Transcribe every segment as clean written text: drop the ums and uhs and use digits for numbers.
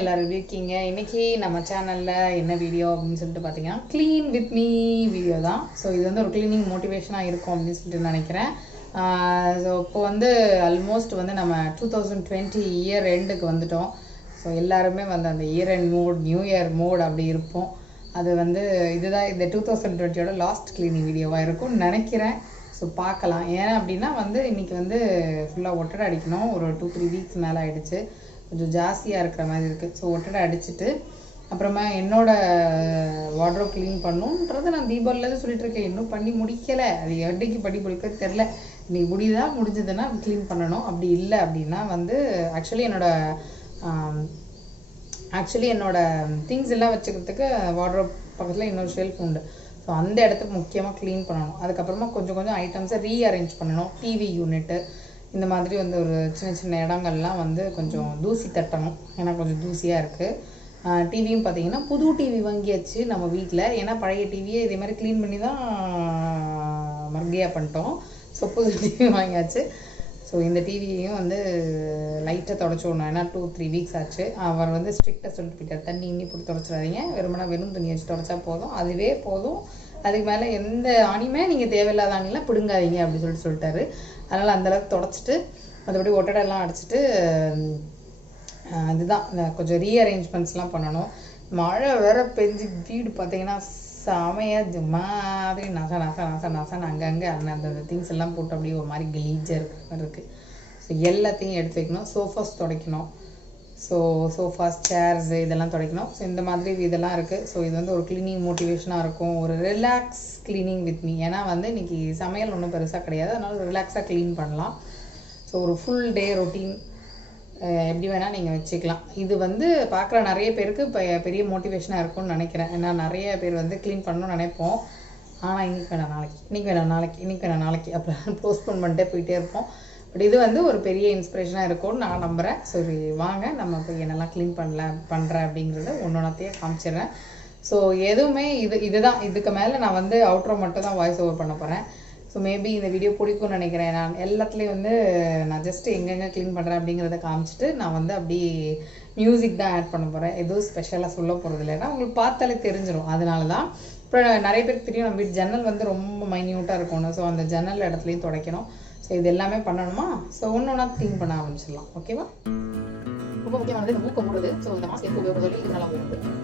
எல்லாரும் இருக்கீங்க. இன்னைக்கு நம்ம சேனல்ல என்ன வீடியோ அப்படின்னு சொல்லிட்டு பார்த்தீங்கன்னா க்ளீன் வித் மீ வீடியோ தான். ஸோ இது வந்து ஒரு க்ளீனிங் மோட்டிவேஷனாக இருக்கும் அப்படின்னு சொல்லிட்டு நினைக்கிறேன். ஸோ இப்போ வந்து ஆல்மோஸ்ட் வந்து நம்ம 2020 இயர் எண்டுக்கு வந்துட்டோம். ஸோ எல்லாருமே வந்து அந்த year end mode, new year mode அப்படி இருப்போம். அது வந்து இதுதான் இந்த 2020யோட லாஸ்ட் க்ளீனிங் வீடியோவாக இருக்கும்னு நினைக்கிறேன். ஸோ பார்க்கலாம். ஏன் அப்படின்னா வந்து இன்றைக்கி வந்து ஃபுல்லாக ஒட்டடை அடிக்கணும். ஒரு 2-3 வீக்ஸ் மேலே ஆகிடுச்சு. கொஞ்சம் ஜாஸ்தியாக இருக்கிற மாதிரி இருக்குது. ஸோ ஒட்டடை அடிச்சுட்டு அப்புறமா என்னோடய வார்ட்ரோப் க்ளீன் பண்ணுன்றதை நான் தீபாவளிலேருந்து சொல்லிட்டு இருக்கேன். இன்னும் பண்ணி முடிக்கலை. அது எப்படிக்கு படி முடிக்க தெரில. இன்றைக்கி முடிஞ்சதுன்னா க்ளீன் பண்ணணும். அப்படி இல்லை அப்படின்னா வந்து ஆக்சுவலி என்னோடய திங்ஸ் எல்லாம் வச்சுக்கிறதுக்கு வார்ட்ரோப் பக்கத்தில் இன்னொரு ஷெல்ஃப் உண்டு. ஸோ அந்த இடத்துக்கு முக்கியமாக க்ளீன் பண்ணணும். அதுக்கப்புறமா கொஞ்சம் ஐட்டம்ஸை ரீஅரேஞ்ச் பண்ணணும். டிவி யூனிட்டு இந்த மாதிரி வந்து ஒரு சின்ன இடங்கள்லாம் வந்து கொஞ்சம் தூசி தட்டணும். ஏன்னா கொஞ்சம் தூசியாக இருக்குது. டிவியும் பார்த்தீங்கன்னா புது டிவி வாங்கியாச்சு நம்ம வீட்டில். ஏன்னா பழைய டிவியே இதே மாதிரி க்ளீன் பண்ணி தான் மர்கையாக பண்ணிட்டோம். ஸோ புது டிவி வாங்கியாச்சு. ஸோ இந்த டிவியையும் வந்து லைட்டாக தொடச்சி விடணும். ஏன்னா 2-3 வீக்ஸ் ஆச்சு. அவர் வந்து ஸ்ட்ரிக்டாக சொல்லிட்டு போயிட்டார், தண்ணி இன்னி போட்டு தொடச்சிடாதீங்க, வெறும் துணி வச்சு தொடச்சா போதும், அதுவே போதும், அதுக்கு மேலே எந்த ஆணியுமே நீங்கள் தேவையில்லாத ஆணிலாம் பிடுங்காதீங்க அப்படி சொல்லிட்டாரு. அதனால் அந்தளவுக்கு தொடச்சிட்டு மற்றபடி ஒட்டடைலாம் அடிச்சுட்டு இதுதான் கொஞ்சம் ரீஅரேஞ்ச்மெண்ட்ஸ்லாம் பண்ணணும். மழை வேற பெஞ்சு வீடு பார்த்தீங்கன்னா செமையாக மாதிரி நசன்னு அங்கங்கே அந்த திங்ஸ் எல்லாம் போட்டு அப்படியே ஒரு மாதிரி கலீஜாக இருக்கிற மாதிரி இருக்குது. ஸோ எல்லாத்தையும் எடுத்து வைக்கணும். சோஃபாஸ் துடைக்கணும். ஸோ சோஃபாஸ், சேர்ஸ் இதெல்லாம் துடைக்கணும். ஸோ இந்த மாதிரி இதெல்லாம் இருக்குது. ஸோ இது வந்து ஒரு க்ளீனிங் மோட்டிவேஷனாக இருக்கும். ஒரு ரிலாக்ஸ் க்ளீனிங் வித் மீ. ஏன்னா வந்து இன்றைக்கி சமையல் ஒன்றும் பெருசாக கிடையாது. அதனால் ரிலாக்ஸாக க்ளீன் பண்ணலாம். ஸோ ஒரு ஃபுல் டே ரொட்டீன் எப்படி வேணால் நீங்கள் வச்சுக்கலாம். இது வந்து பார்க்குற நிறைய பேருக்கு இப்போ பெரிய மோட்டிவேஷனாக இருக்கும்னு நினைக்கிறேன். ஏன்னா நிறைய பேர் வந்து க்ளீன் பண்ணணும்னு நினைப்போம். ஆனால் இன்றைக்கி வேணாம் நாளைக்கு அப்புறம் போஸ்ட்போன் பண்ணிட்டே போயிட்டே இருப்போம். பட் இது வந்து ஒரு பெரிய இன்ஸ்பிரேஷனாக இருக்கும்னு நான் நம்புகிறேன். சரி வாங்க நம்ம போய் என்னெல்லாம் க்ளீன் பண்ணுறேன் அப்படிங்கிறத ஒன்றொன்னத்தையே காமிச்சிடுறேன். ஸோ எதுவுமே இதுதான். இதுக்கு மேலே நான் வந்து அவுட்ரோ மட்டும் தான் வாய்ஸ் ஓவர் பண்ண போகிறேன். ஸோ மேபி இந்த வீடியோ பிடிக்கும்னு நினைக்கிறேன். நான் எல்லாத்துலேயும் வந்து நான் ஜஸ்ட்டு எங்கெங்கே க்ளீன் பண்ணுறேன் அப்படிங்கிறத காமிச்சிட்டு நான் வந்து அப்படி மியூசிக் தான் ஆட் பண்ண போகிறேன். எதுவும் ஸ்பெஷலாக சொல்ல போகிறது இல்லைன்னா உங்களுக்கு பார்த்தாலே தெரிஞ்சிடும். அதனால தான் இப்போ நிறைய பேருக்கு தெரியும் நம்ம வீட்டு ஜன்னல் வந்து ரொம்ப மைன்யூட்டாக இருக்கணும். ஸோ அந்த ஜன்னல் இடத்துலையும் துடைக்கணும். ஸோ இது எல்லாமே பண்ணணுமா? ஸோ ஒன்றா க்ளீன் பண்ண ஆரம்பிச்சிடலாம். ஓகேவா? ரொம்ப முக்கியமானது இந்த மூக்க மூடுது. ஸோ இந்த மாஸ்க் எப்படி உபயோகம் சொல்லி இது நல்லா உபயோகம்.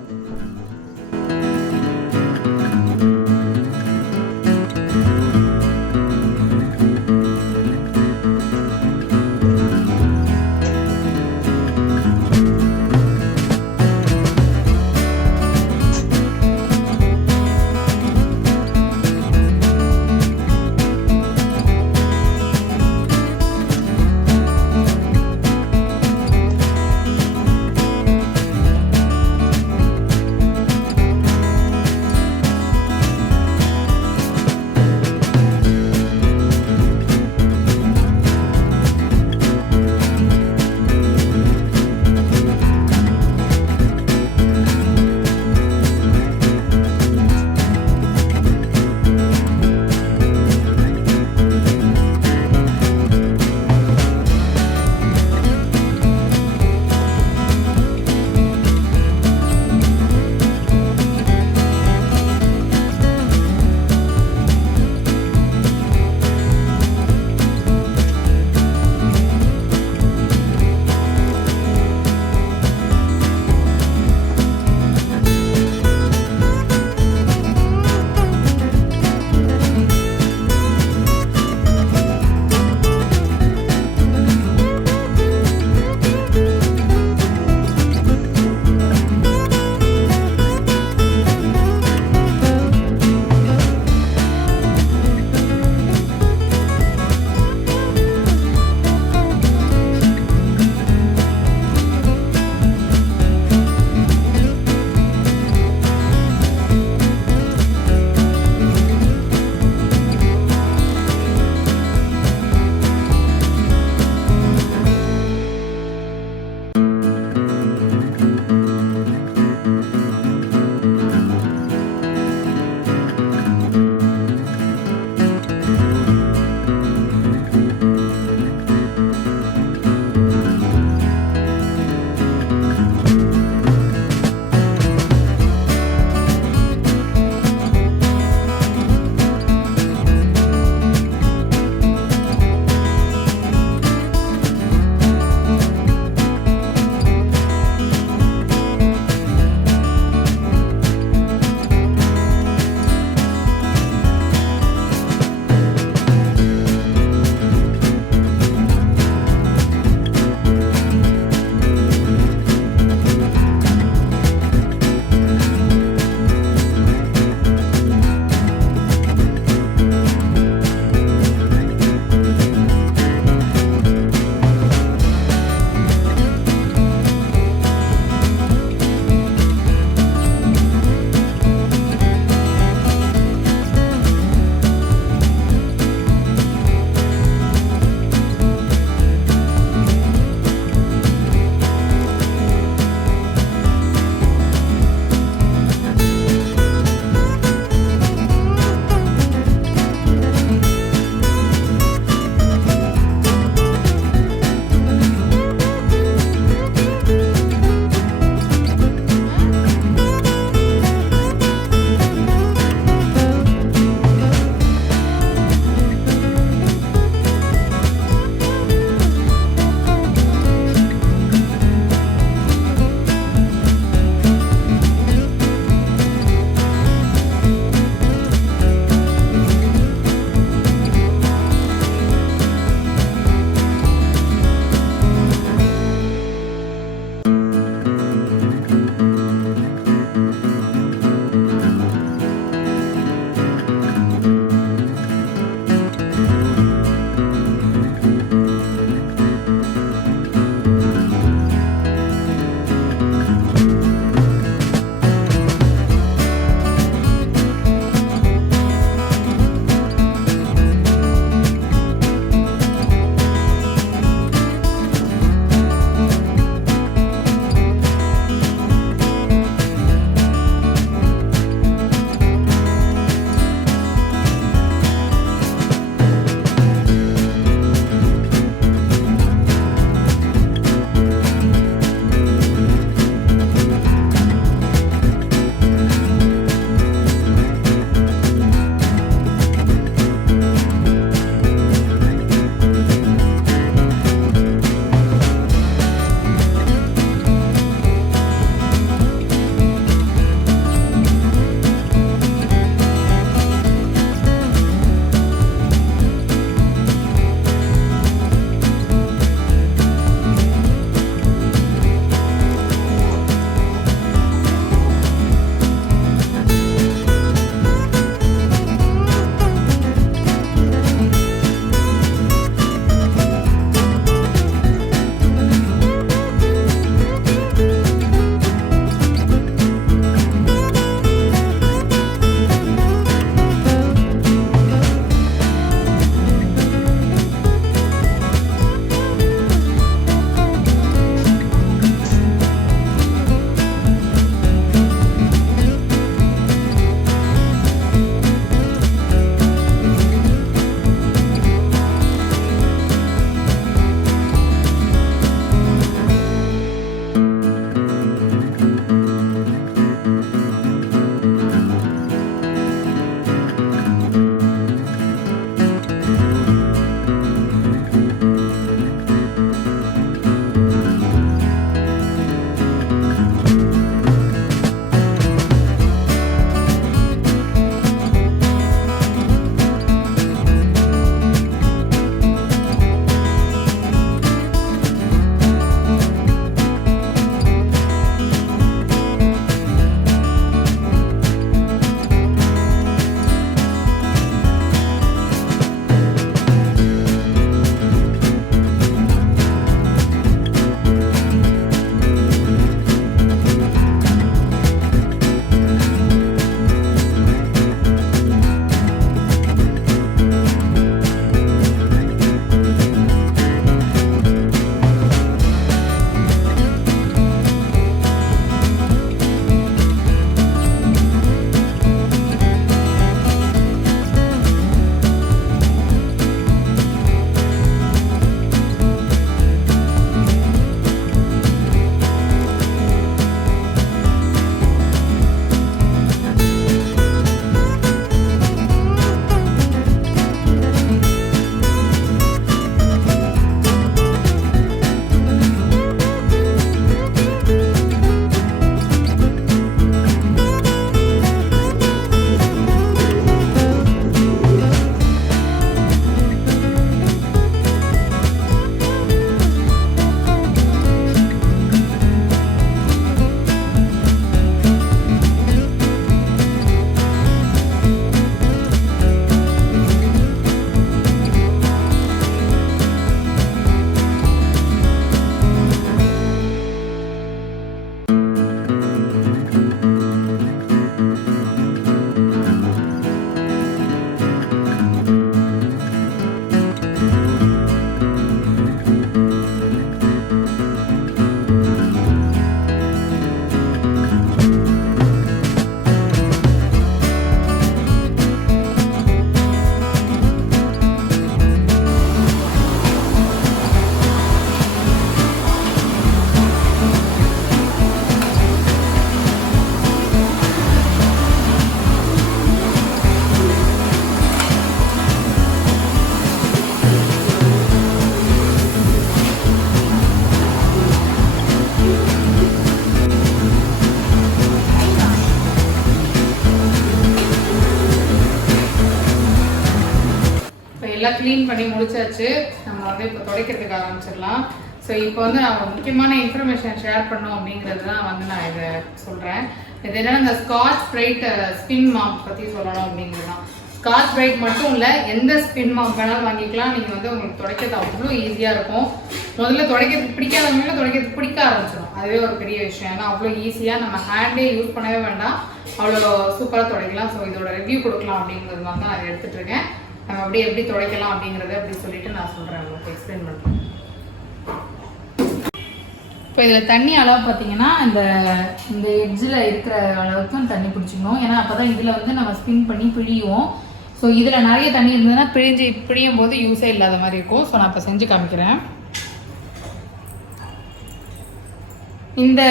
எல்லாம் க்ளீன் பண்ணி முடிச்சாச்சு. நம்ம வந்து இப்போ துடைக்கிறதுக்கு ஆரம்பிச்சிடலாம். ஸோ இப்போ வந்து நான் முக்கியமான இன்ஃபர்மேஷன் ஷேர் பண்ணோம் அப்படிங்கிறது தான் வந்து நான் இதை சொல்கிறேன். இது என்னென்னா இந்த ஸ்காட்ச் பிரைட் ஸ்பின் மாப் பற்றி சொல்லணும் அப்படிங்கிறது தான். ஸ்காட்ச் பிரைட் மட்டும் இல்லை, எந்த ஸ்பின் மாப் வேணாலும் வாங்கிக்கலாம். நீங்கள் வந்து உங்களுக்கு துடைக்கிறது அவ்வளோ ஈஸியாக இருக்கும். முதல்ல துடைக்கிறதுக்கு பிடிக்காதவங்களும் துடைக்கிறதுக்கு பிடிக்க ஆரம்பிச்சிடும். அதுவே ஒரு பெரிய விஷயம். ஏன்னா அவ்வளோ ஈஸியாக நம்ம ஹேண்டே யூஸ் பண்ணவே வேண்டாம், அவ்வளோ சூப்பராக துடைக்கலாம். ஸோ இதோட ரிவ்யூ கொடுக்கலாம் அப்படிங்கிறது மாதிரி தான் நான் எடுத்துகிட்டு இருக்கேன். நம்ம அப்படியே எப்படி துடைக்கலாம் அப்படிங்கிறத அப்படி சொல்லிட்டு நான் சொல்கிறேன், உங்களுக்கு எக்ஸ்பிளைன் பண்ணுறேன். இப்போ இதில் தண்ணி அளவு பார்த்தீங்கன்னா இந்த எட்ஜில் இருக்கிற அளவுக்கு தண்ணி பிடிச்சிக்கணும். ஏன்னா அப்போ தான் இதில் வந்து நம்ம ஸ்பின் பண்ணி பிழியும். ஸோ இதில் நிறைய தண்ணி இருந்ததுன்னா பிழியும் போது யூஸே இல்லாத மாதிரி இருக்கும். ஸோ நான் இப்போ செஞ்சு காமிக்கிறேன். இந்த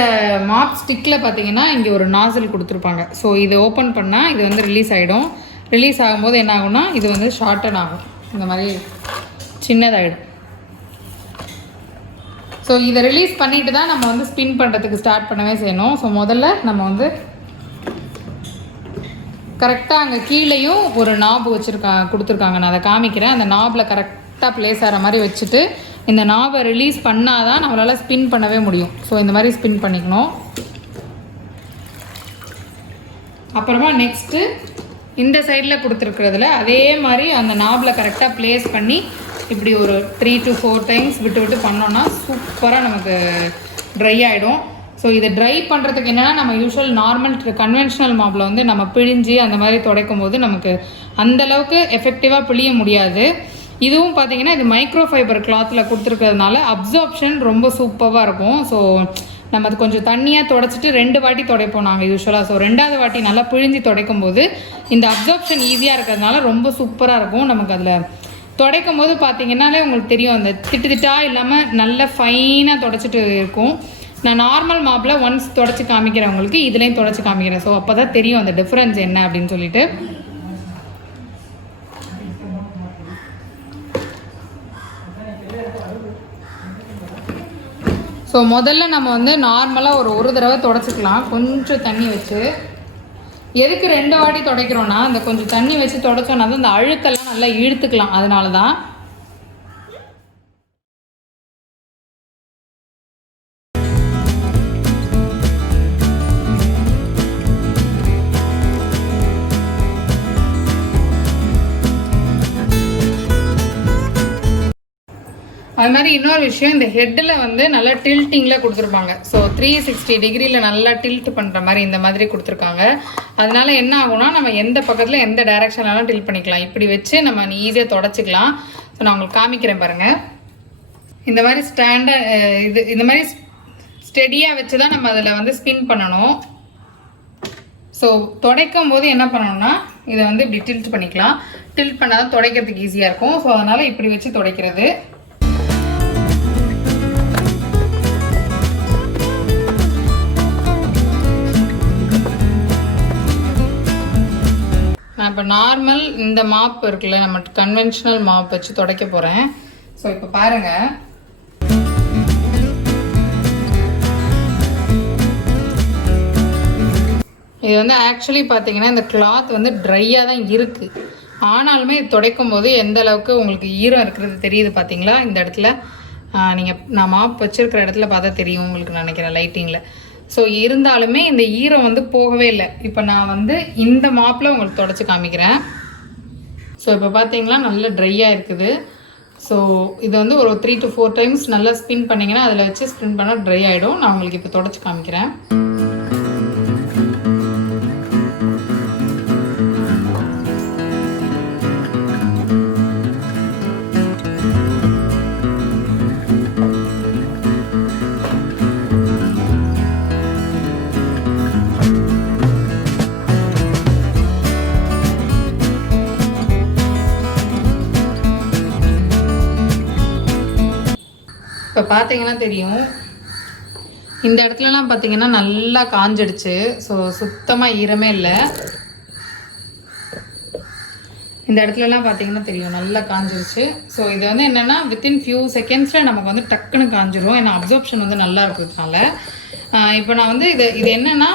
மாப் ஸ்டிக்கில் பார்த்தீங்கன்னா இங்கே ஒரு நாசில் கொடுத்துருப்பாங்க. ஸோ இதை ஓப்பன் பண்ணால் இது வந்து ரிலீஸ் ஆகிடும். ரிலீஸ் ஆகும்போது என்ன ஆகும்னா இது வந்து ஷார்டன் ஆகும், இந்த மாதிரி சின்னதாகிடும். ஸோ இதை ரிலீஸ் பண்ணிட்டு தான் நம்ம வந்து ஸ்பின் பண்ணுறதுக்கு ஸ்டார்ட் பண்ணவே செய்யணும். ஸோ முதல்ல நம்ம வந்து கரெக்டாக அங்கே கீழேயும் ஒரு நாப் கொடுத்துருக்காங்க. நான் அதை காமிக்கிறேன். அந்த நாபில் கரெக்டாக ப்ளேஸ் ஆகிற மாதிரி வச்சுட்டு இந்த நாபை ரிலீஸ் பண்ணால் தான் நம்மளால் ஸ்பின் பண்ணவே முடியும். ஸோ இந்த மாதிரி ஸ்பின் பண்ணிக்கணும். அப்புறமா நெக்ஸ்ட்டு இந்த சைடில் கொடுத்துருக்கிறதுல அதே மாதிரி அந்த நாபில் கரெக்டாக ப்ளேஸ் பண்ணி இப்படி ஒரு 3 to 4 டைம்ஸ் விட்டு விட்டு பண்ணோன்னா சூப்பராக நமக்கு ட்ரை ஆகிடும். ஸோ இதை ட்ரை பண்ணுறதுக்கு என்னென்னா நம்ம யூஸ்வல் நார்மல் கன்வென்ஷனல் மாப்பில் வந்து நம்ம பிழிஞ்சு அந்த மாதிரி துடைக்கும் போது நமக்கு அந்தளவுக்கு எஃபெக்டிவாக பிழிய முடியாது. இதுவும் பார்த்தீங்கன்னா இது மைக்ரோ ஃபைபர் கிளாத்தில் கொடுத்துருக்கிறதுனால அப்சார்ப்ஷன் ரொம்ப சூப்பராக இருக்கும். ஸோ நம்ம அது கொஞ்சம் தண்ணியாக துடைச்சிட்டு 2 வாட்டி துடைப்போம் நாங்கள் யூஸ்வலாக. ஸோ 2வது வாட்டி நல்லா பிழிஞ்சு துடைக்கும் போது இந்த அப்சார்ப்ஷன் ஈஸியாக இருக்கிறதுனால ரொம்ப சூப்பராக இருக்கும். நமக்கு அதில் துடைக்கும் போது பார்த்தீங்கன்னாலே உங்களுக்கு தெரியும், அந்த திட்டாக இல்லாமல் நல்ல ஃபைனாக துடைச்சிட்டு இருக்கும். நான் நார்மல் மாப்பில் ஒன்ஸ் துடைச்சி காமிக்கிறேன் உங்களுக்கு, இதுலேயும் துடைச்சி காமிக்கிறேன். ஸோ அப்போ தான் தெரியும் அந்த டிஃப்ரென்ஸ் என்ன அப்படின்னு சொல்லிட்டு. ஸோ முதல்ல நம்ம வந்து நார்மலாக ஒரு தடவை துடைச்சிக்கலாம் கொஞ்சம் தண்ணி வச்சு. எதுக்கு 2 வாட்டி துடைக்கிறோன்னா அந்த கொஞ்சம் தண்ணி வச்சு துடைச்சோன்னா தான் அந்த அழுக்கெல்லாம் நல்லா இழுத்துக்கலாம். அதனால தான். அது மாதிரி இன்னொரு விஷயம், இந்த ஹெட்டில் வந்து நல்லா டில்ட்டிங்கில் கொடுத்துருப்பாங்க. ஸோ 360 டிகிரியில் நல்லா டில்ட் பண்ணுற மாதிரி இந்த மாதிரி கொடுத்துருக்காங்க. அதனால என்ன ஆகும்னா நம்ம எந்த பக்கத்தில் எந்த டைரெக்ஷன்லாம் டில்ட் பண்ணிக்கலாம். இப்படி வச்சு நம்ம ஈஸியாக தொடச்சிக்கலாம். ஸோ நான் உங்களுக்கு காமிக்கிறேன் பாருங்கள். இந்த மாதிரி இந்த மாதிரி ஸ்டெடியாக வச்சு தான் நம்ம அதில் வந்து ஸ்பின் பண்ணணும். ஸோ துடைக்கும் போது என்ன பண்ணணும்னா இதை வந்து இப்படி டில்ட் பண்ணிக்கலாம். டில்ட் பண்ணால் தான் துடைக்கிறதுக்கு ஈஸியாக இருக்கும். ஸோ அதனால் இப்படி வச்சு துடைக்கிறது. நான் இப்போ நார்மல் இந்த மாப் இருக்குல்ல, நம்ம கன்வென்ஷனல் மாப் வச்சு துடைக்க போகிறேன். ஸோ இப்போ பாருங்கள், இது வந்து ஆக்சுவலி பார்த்தீங்கன்னா இந்த கிளாத் வந்து ட்ரையாக தான் இருக்குது. ஆனாலுமே இது துடைக்கும் போது எந்த அளவுக்கு உங்களுக்கு ஈரம் இருக்கிறது தெரியுது பார்த்தீங்களா? இந்த இடத்துல நான் மாப் வச்சுருக்கிற இடத்துல பார்த்தா தெரியும் உங்களுக்கு நினைக்கிறேன் லைட்டிங்கில். ஸோ இருந்தாலுமே இந்த ஈரம் வந்து போகவே இல்லை. இப்போ நான் வந்து இந்த மாப்பில் உங்களுக்கு தொடச்சி காமிக்கிறேன். ஸோ இப்போ பார்த்தீங்களா நல்லா ட்ரையாக இருக்குது. ஸோ இது வந்து ஒரு 3 to 4 டைம்ஸ் நல்லா ஸ்பின் பண்ணிங்கன்னா அதில் வச்சு ஸ்பின் பண்ணால் ட்ரை ஆகிடும். நான் உங்களுக்கு இப்போ தொடச்சி காமிக்கிறேன். இப்போ பார்த்தீங்கன்னா தெரியும், இந்த இடத்துலலாம் பார்த்தீங்கன்னா நல்லா காஞ்சிடுச்சு. ஸோ சுத்தமாக ஈரமே இல்லை. இந்த இடத்துலலாம் பார்த்தீங்கன்னா தெரியும் நல்லா காஞ்சிடுச்சு. ஸோ இது வந்து என்னென்னா வித்தின் ஃபியூ செகண்ட்ஸில் நமக்கு வந்து டக்குன்னு காஞ்சிடும். ஏன்னா அப்சார்ப்ஷன் வந்து நல்லா இருக்கிறதுனால. இப்போ நான் வந்து இது என்னென்னா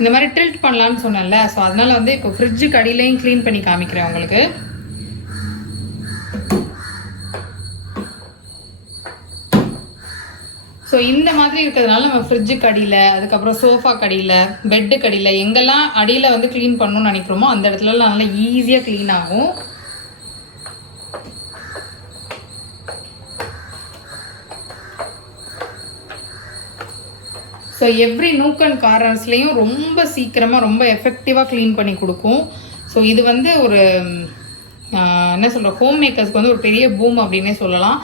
இந்த மாதிரி டில்ட் பண்ணலான்னு சொன்னேன்ல. ஸோ அதனால் வந்து இப்போ ஃப்ரிட்ஜுக்கு அடியிலையும் க்ளீன் பண்ணி காமிக்கிறேன் உங்களுக்கு. ஸோ இந்த மாதிரி இருக்கிறதுனால நம்ம ஃப்ரிட்ஜுக்கு அடியில், அதுக்கப்புறம் சோஃபாக்கு அடியில், பெட்டுக்கு அடியில், எங்கெல்லாம் அடியில் வந்து க்ளீன் பண்ணணும்னு நினைக்கிறோமோ அந்த இடத்துலலாம் நல்லா ஈஸியாக க்ளீன் ஆகும். ஸோ எவ்ரி நூக் அண்ட் கார்னர்ஸ்லேயும் ரொம்ப சீக்கிரமாக ரொம்ப எஃபெக்டிவாக க்ளீன் பண்ணி கொடுக்கும். ஸோ இது வந்து ஒரு என்ன சொல்கிற ஹோம் மேக்கர்ஸ்க்கு வந்து ஒரு பெரிய பூம் அப்படின்னே சொல்லலாம்.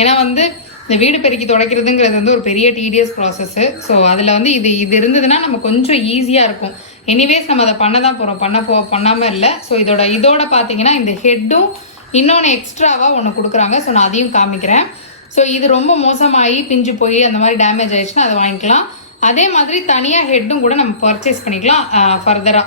ஏன்னா வந்து இந்த வீடு பெருக்கி துடைக்கிறதுங்கிறது வந்து ஒரு பெரிய டிடிஎஸ் ப்ராசஸ்ஸு. ஸோ அதில் வந்து இது இருந்ததுன்னா நம்ம கொஞ்சம் ஈஸியாக இருக்கும். எனிவேஸ் நம்ம அதை பண்ண தான் போகிறோம், பண்ணாமல் இல்லை. ஸோ இதோட பார்த்தீங்கன்னா இந்த ஹெட்டும் இன்னொன்று எக்ஸ்ட்ராவாக ஒன்று கொடுக்குறாங்க. ஸோ நான் அதையும் காமிக்கிறேன். ஸோ இது ரொம்ப மோசமாகி பிஞ்சு போய் அந்த மாதிரி டேமேஜ் ஆயிடுச்சுன்னா அதை வாங்கிக்கலாம். அதே மாதிரி தனியாக ஹெட்டும் கூட நம்ம பர்ச்சேஸ் பண்ணிக்கலாம் ஃபர்தராக.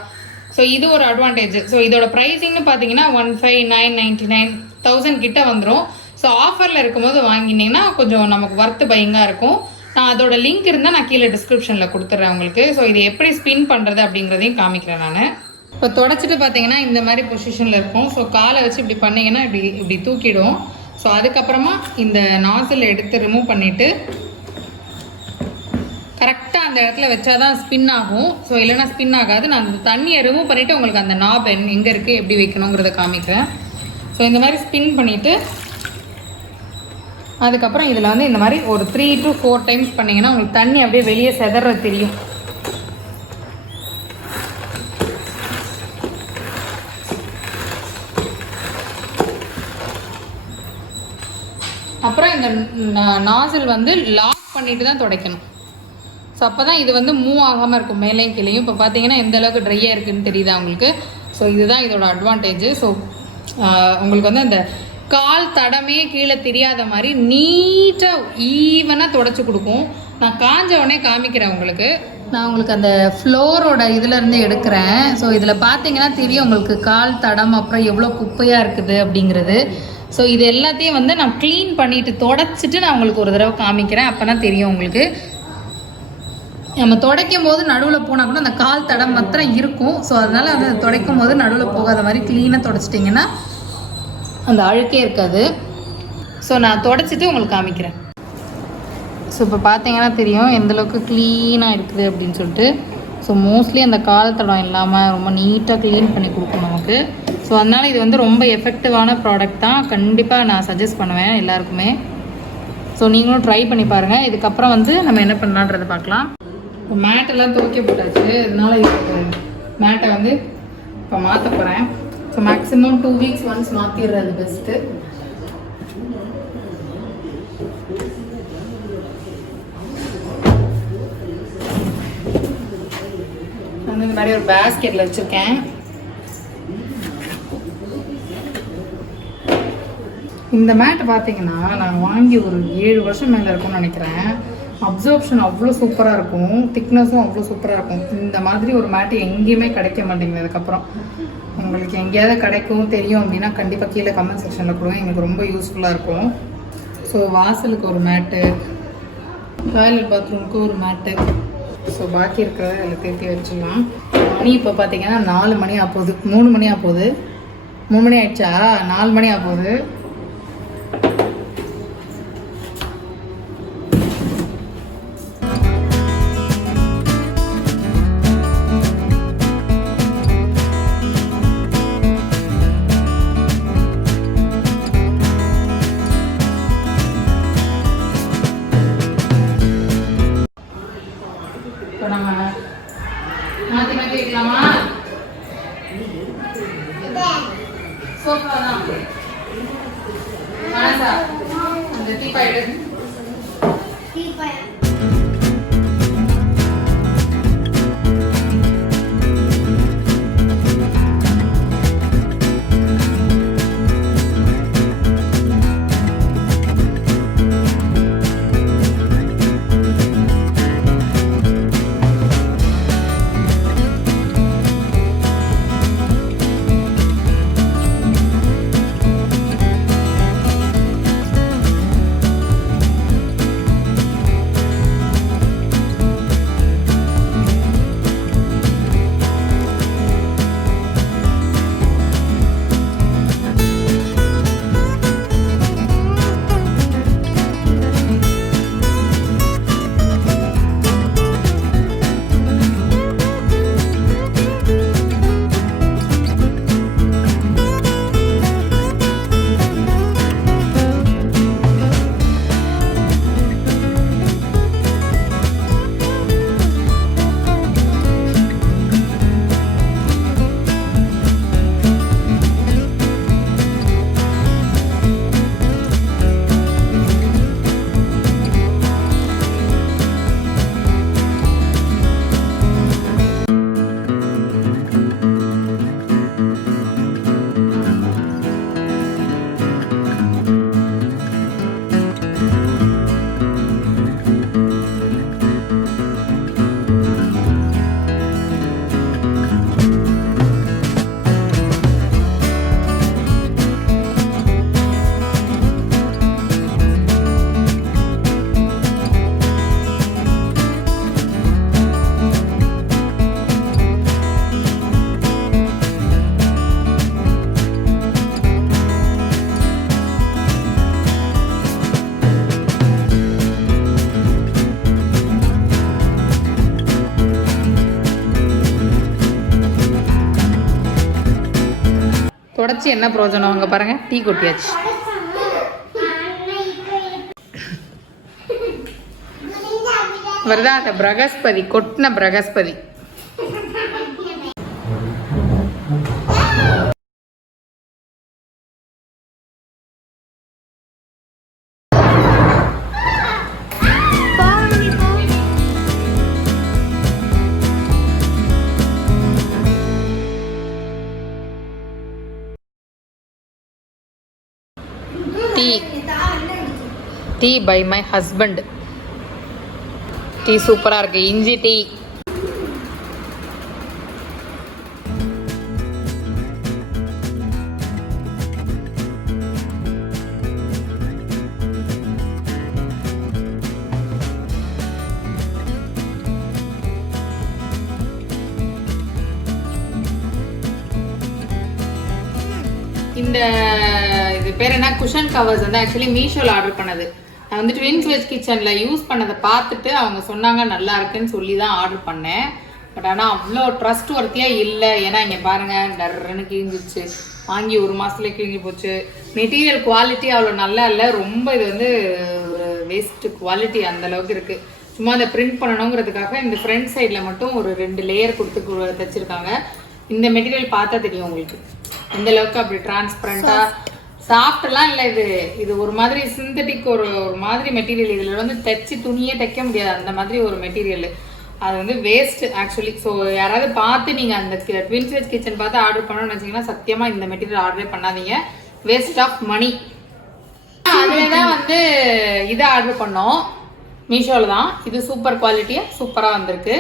ஸோ இது ஒரு அட்வான்டேஜ். ஸோ இதோட ப்ரைஸிங்னு பார்த்தீங்கன்னா 15,999 1000 கிட்ட வந்துடும். ஸோ ஆஃபரில் இருக்கும்போது வாங்கினீங்கன்னா கொஞ்சம் நமக்கு ஒர்த்து பையிங்காக இருக்கும். நான் அதோட லிங்க் இருந்தால் நான் கீழே டிஸ்கிரிப்ஷனில் கொடுத்துட்றேன் உங்களுக்கு. ஸோ இது எப்படி ஸ்பின் பண்ணுறது அப்படிங்கிறதையும் காமிக்கிறேன் நான். இப்போ தொடச்சிட்டு பார்த்தீங்கன்னா இந்த மாதிரி பொசிஷனில் இருக்கும். ஸோ காலை வச்சு இப்படி பண்ணிங்கன்னா இப்படி தூக்கிடும். ஸோ அதுக்கப்புறமா இந்த நாசில் எடுத்து ரிமூவ் பண்ணிவிட்டு கரெக்டாக அந்த இடத்துல வச்சா தான் ஸ்பின் ஆகும். ஸோ இல்லைனா ஸ்பின் ஆகாது. நான் அந்த தண்ணியை ரிமூவ் பண்ணிவிட்டு உங்களுக்கு அந்த நாப் எங்கே இருக்குது எப்படி வைக்கணுங்கிறத காமிக்கிறேன். ஸோ இந்த மாதிரி ஸ்பின் பண்ணிவிட்டு அதுக்கப்புறம் இதில் வந்து இந்த மாதிரி ஒரு 3 to 4 டைம்ஸ் பண்ணிங்கன்னா உங்களுக்கு தண்ணி அப்படியே வெளியே செதற தெரியும். அப்புறம் இந்த நாசில் வந்து லாக் பண்ணிட்டு தான் துடைக்கணும். ஸோ அப்போ தான் இது வந்து மூவ் ஆகாமல் இருக்கும் மேலேயும் கீழேயும். இப்போ பார்த்தீங்கன்னா எந்த அளவுக்கு ட்ரையாக இருக்குதுன்னு தெரியுதா உங்களுக்கு. ஸோ இதுதான் இதோட அட்வான்டேஜ். ஸோ உங்களுக்கு வந்து அந்த கால் தடமே கீழே தெரியாத மாதிரி நீட்டாக ஈவனாக துடைச்சி கொடுக்கும். நான் காஞ்ச உடனே காமிக்கிறேன் உங்களுக்கு. நான் உங்களுக்கு அந்த ஃப்ளோரோட இதிலேருந்து எடுக்கிறேன். ஸோ இதில் பார்த்தீங்கன்னா தெரியும் உங்களுக்கு கால் தடம் அப்புறம் எவ்வளோ குப்பையாக இருக்குது அப்படிங்கிறது. ஸோ இது எல்லாத்தையும் வந்து நான் க்ளீன் பண்ணிவிட்டு தொடச்சிட்டு நான் உங்களுக்கு ஒரு தடவை காமிக்கிறேன். அப்போ தான் தெரியும் உங்களுக்கு. நம்ம துடைக்கும் போது நடுவில் போனால் கூட அந்த கால் தடம் மாத்திரம் இருக்கும். ஸோ அதனால் வந்து துடைக்கும் போது நடுவில் போகாத மாதிரி க்ளீனாக துடைச்சிட்டிங்கன்னா அந்த அழுக்கே இருக்காது. ஸோ நான் துடைச்சிட்டு உங்களுக்கு காமிக்கிறேன். ஸோ இப்போ பார்த்தீங்கன்னா தெரியும் எந்தளவுக்கு க்ளீனாக இருக்குது அப்படின்னு சொல்லிட்டு. ஸோ மோஸ்ட்லி அந்த கால் தடம் இல்லாமல் ரொம்ப நீட்டாக க்ளீன் பண்ணி கொடுக்கும் நமக்கு. ஸோ அதனால் இது வந்து ரொம்ப எஃபெக்டிவான ப்ராடக்ட் தான். கண்டிப்பாக நான் சஜஸ்ட் பண்ணுவேன் எல்லாருக்குமே. ஸோ நீங்களும் ட்ரை பண்ணி பாருங்கள். இதுக்கப்புறம் வந்து நம்ம என்ன பண்ணலான்றதை பார்க்கலாம். இப்போ மேட்டெல்லாம் துவைக்க போட்டாச்சு. அதனால இது மேட்டை வந்து இப்போ மாற்ற போகிறேன். ஸோ மேக்ஸிமம் 2 weeks ஒன்ஸ் மாற்றிடுறது பெஸ்ட்டு. வந்து இந்த மாதிரி ஒரு பேஸ்கெட்டில் வச்சுருக்கேன். இந்த மேட்டு பார்த்தீங்கன்னா நான் வாங்கி ஒரு 7 வருஷம் மேலே இருக்கும்னு நினைக்கிறேன். அப்சர்ப்ஷன் அவ்வளோ சூப்பராக இருக்கும், திக்னஸும் அவ்வளோ சூப்பராக இருக்கும். இந்த மாதிரி ஒரு மேட்டு எங்கேயுமே கிடைக்க மாட்டேங்குது. அதுக்கப்புறம் உங்களுக்கு எங்கேயாவது கிடைக்கும் தெரியும் அப்படின்னா கண்டிப்பாக கீழே கமெண்ட் செக்ஷனில் கொடுங்க. எங்களுக்கு ரொம்ப யூஸ்ஃபுல்லாக இருக்கும். ஸோ வாசலுக்கு ஒரு மேட்டு, டாய்லெட் பாத்ரூமுக்கு ஒரு மேட்டு. ஸோ பாக்கி இருக்கிறத அதில் தேர்த்தி வச்சுக்கலாம். மணி இப்போ பார்த்தீங்கன்னா 4 மணி ஆகுது. 3 மணி ஆகுது. 3 மணி ஆயிடுச்சா? 4 மணி ஆகுது. மாற்றி மாற்றி வைக்கலாமா? சோஃபா தான் மனசா அந்த டீப்பாயிடு தொடச்சி என்ன பிரயோஜனம்? அங்கே பாருங்க, டீ கொட்டியாச்சு. வருதா அந்த பிரகஸ்பதி, கொட்டின பிரகஸ்பதி. Tea by my husband. Tea சூப்பராக இருக்கு, இஞ்சி டீ. இந்த இது பேர் என்ன, குஷன் கவர்ஸ் வந்து ஆக்சுவலி மீஷோவில் ஆர்டர் பண்ணது. நான் வந்து ட்வின்ஸ் வெஜ் கிச்சனில் யூஸ் பண்ணதை பார்த்துட்டு அவங்க சொன்னாங்க நல்லா இருக்குன்னு சொல்லி தான் ஆர்டர் பண்ணேன். பட் ஆனால் அவ்வளோ ட்ரஸ்ட் ஒர்த்தியாக இல்லை. ஏன்னா இங்கே பாருங்கள், டர்ன்னு கிழிஞ்சிச்சு. வாங்கி ஒரு மாதத்துலேயே கிழிஞ்சு போச்சு. மெட்டீரியல் குவாலிட்டி அவ்வளோ நல்லா இல்லை. ரொம்ப இது வந்து ஒரு வேஸ்ட்டு குவாலிட்டி அந்தளவுக்கு இருக்குது. சும்மா அதை பிரிண்ட் பண்ணணுங்கிறதுக்காக இந்த ஃப்ரண்ட் சைடில் மட்டும் ஒரு 2 லேயர் கொடுத்து தைச்சிருக்காங்க. இந்த மெட்டீரியல் பார்த்தா தெரியும் உங்களுக்கு இந்த அளவுக்கு அப்படி டிரான்ஸ்பரண்டா சாஃப்ட்லாம் இல்லை. இது ஒரு மாதிரி சிந்தட்டிக் ஒரு மாதிரி மெட்டீரியல். இதில் வந்து தைச்சி துணியே தைக்க முடியாது, அந்த மாதிரி ஒரு மெட்டீரியல். அது வந்து வேஸ்ட் ஆக்சுவலி. ஸோ யாராவது பார்த்து நீங்கள் அந்த ட்வின்ஸ் வெஜ் கிச்சன் பார்த்து ஆர்டர் பண்ணணும்னு நினச்சிங்கன்னா சத்தியமாக இந்த மெட்டீரியல் ஆர்டரே பண்ணாதீங்க, வேஸ்ட் ஆஃப் மணி. அதில் தான் வந்து இதை ஆர்டர் பண்ணோம், மீஷோவில் தான். இது சூப்பர் குவாலிட்டியாக சூப்பராக வந்திருக்கு.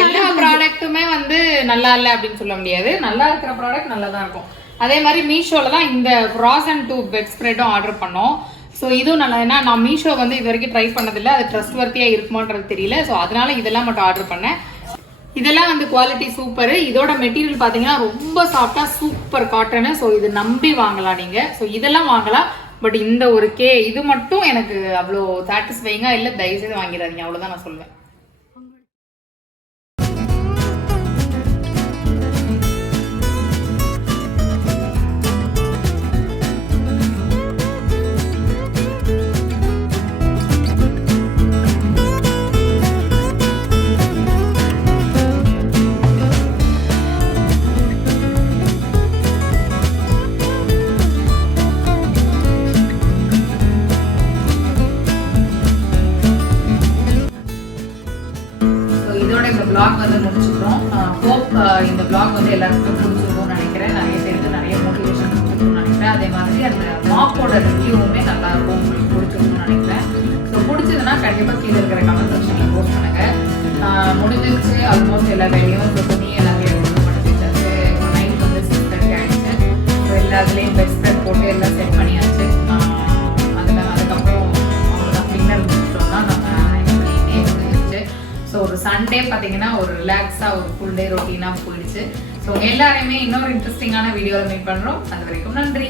எல்லா ப்ராடக்ட்டுமே வந்து நல்லா இல்லை அப்படின்னு சொல்ல முடியாது. நல்லா இருக்கிற ப்ராடக்ட் நல்லா தான் இருக்கும். அதே மாதிரி மீஷோவில் தான் இந்த ஃப்ராசன் 2 பெட் ஸ்ப்ரெட்டும் ஆர்டர் பண்ணோம். ஸோ இதுவும் நல்லா, ஏன்னா நான் மீஷோ வந்து இது வரைக்கும் ட்ரை பண்ணதில்லை, அது ட்ரஸ்ட் வர்த்தியாக இருக்குமான்றது தெரியல. ஸோ அதனால இதெல்லாம் மட்டும் ஆர்டர் பண்ணேன். இதெல்லாம் வந்து குவாலிட்டி சூப்பரு. இதோட மெட்டீரியல் பார்த்தீங்கன்னா ரொம்ப சாஃப்டாக சூப்பர் காட்டனு. ஸோ இது நம்பி வாங்கலாம் நீங்கள். ஸோ இதெல்லாம் வாங்கலாம். பட் இந்த ஒரு இது மட்டும் எனக்கு அவ்வளோ சாட்டிஸ்ஃபைங்காக இல்லை. தயவுசெய்து வாங்கிடாதீங்க, அவ்வளோதான் நான் சொல்லுவேன். vlog வந்து முடிச்சுக்கிறோம். ஹோப் இந்த vlog வந்து எல்லாருக்கும் பிடிச்சிருக்கும்னு நினைக்கிறேன். நிறைய பேருக்கு நிறைய மோட்டிவேஷன் கொடுத்துருக்கும்னு நினைக்கிறேன். அதே மாதிரி அந்த மாப்போட ரிவ்யூவுமே நல்லா இருக்கும், உங்களுக்கு பிடிச்சிருக்கும்னு நினைக்கிறேன். ஸோ பிடிச்சதுன்னா கண்டிப்பாக கீழே இருக்கிற கமெண்ட் செக்ஷனில் போஸ்ட் பண்ணுங்கள். முடிஞ்சிருச்சு ஆல்மோஸ்ட் எல்லா வேலையும். ஸோ துணி எல்லாமே எடுத்து பண்ணிச்சாச்சு. நைட் வந்து 6:30 ஆகிடுச்சு. ஸோ எல்லாத்துலேயும் பெஸ்ட் ஸ்ப்ரெட் போட்டு எல்லாம் செட் பண்ணியாச்சு. அதுக்கப்புறம் அவ்வளோதான், டின்னர் முடிச்சிட்டோம்னா நம்ம ஸோ ஒரு சண்டே பார்த்தீங்கன்னா ஒரு ரிலாக்ஸாக ஒரு ஃபுல் டே ரொட்டீனாக போயிடுச்சு. ஸோ எல்லாருமே இன்னொரு இன்ட்ரெஸ்டிங்கான வீடியோவில் மீட் பண்ணுறோம். அது வரைக்கும் நன்றி.